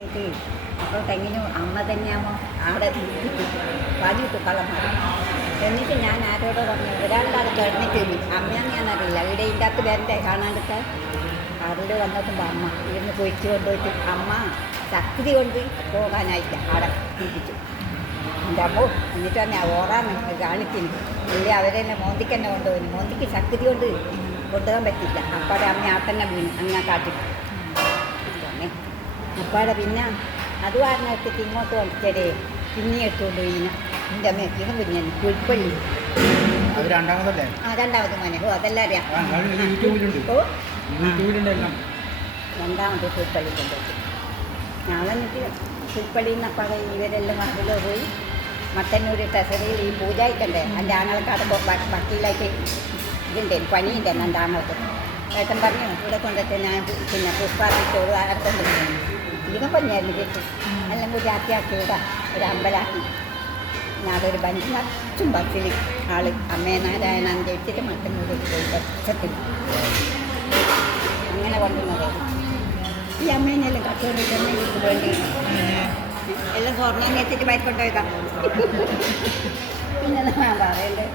അപ്പോൾ തെങ്ങിന് അമ്മ തന്നെയാകുമ്പോൾ അവിടെ പണിയിട്ട് കളമാറി. എന്നിട്ട് ഞാൻ ആരോടോ പറഞ്ഞു, ഒരാളുടെ അത് കിടന്നിട്ട് അമ്മയാന്ന് ഞാനറിയില്ല, ഇവിടെ ഇതിൻ്റെ അകത്ത് വരണ്ടേ കാണാണ്ടിട്ട് അതിൽ വന്നപ്പോൾ അമ്മ ഇവിടുന്ന് പൊഴിച്ച് കൊണ്ടുപോയിട്ട് അമ്മ ശക്തി കൊണ്ട് പോകാനായിട്ട് അവിടെ തിരിച്ചു എൻ്റെ അമ്മോ. എന്നിട്ട് തന്നെ ഓറാന്ന് കാണിക്കുന്നു ഇല്ലേ, അവരെന്നെ മോന്തിക്ക് തന്നെ കൊണ്ടുപോയി. മോന്തിക്ക് ശക്തി കൊണ്ട് കൊണ്ടുപോകാൻ പറ്റില്ല. അപ്പാടെ അമ്മ ആ തന്നെ വീണു അങ്ങനെ കാട്ടിട്ടു. അപ്പാടെ പിന്നെ അത് പറഞ്ഞിട്ട് ഇങ്ങോട്ട് വന്നിട്ടേ പിന്നെ എടുത്തുകൊണ്ട് പോയി എൻ്റെ അമ്മ എത്തിയും പിന്നെ പുൽപ്പള്ളി രണ്ടാമതല്ലേ? രണ്ടാമത് മോനെ. ഓ അതെല്ലാം അറിയാം. ഓ രണ്ടാമത് പുൽപ്പള്ളി കൊണ്ടുപോയി. ഞാൻ വന്നിട്ട് പുൽപ്പള്ളിയിൽ നിന്ന് അപ്പാടെ ഇവരെല്ലാം മകളിലോ പോയി മട്ടന്നൂർ ട്രഷറിയിൽ ഈ പൂജ ആയിക്കണ്ടേ എൻ്റെ ആങ്ങളക്കാട് വക്കീലായിട്ട് ഇതുണ്ട്, പണിയുണ്ട് എൻ്റെ ആങ്ങൾക്ക്. ഏട്ടൻ പറഞ്ഞു ഇവിടെ കൊണ്ടിട്ട് ഞാൻ പിന്നെ പുഷ്പാർപ്പിച്ചോട് അടുത്തോണ്ട് ഇതിനെ പണിയായിരുന്നു കിട്ടും എല്ലാം കൂടി ആക്കി ഇവിടെ ഒരു അമ്പലാക്കി. ഞാൻ അതൊരു ബഞ്ച് നിറച്ചും ബസ്സിൽ ആള് അമ്മേ നാരായണൻ ജയിച്ചിട്ട് മട്ടന്നൂർ പോയി ബസ്സത്തിൽ അങ്ങനെ കൊണ്ടുവന്നതായിരുന്നു. ഈ അമ്മേനെല്ലാം കട്ടുകൊണ്ടിട്ട് അമ്മേക്ക് വേണ്ടി എല്ലാം സ്വർണ്ണം വെച്ചിട്ട് ബൈക്കൊണ്ടുപോയതാ. പിന്നെ ഞാൻ പറയണ്ടേ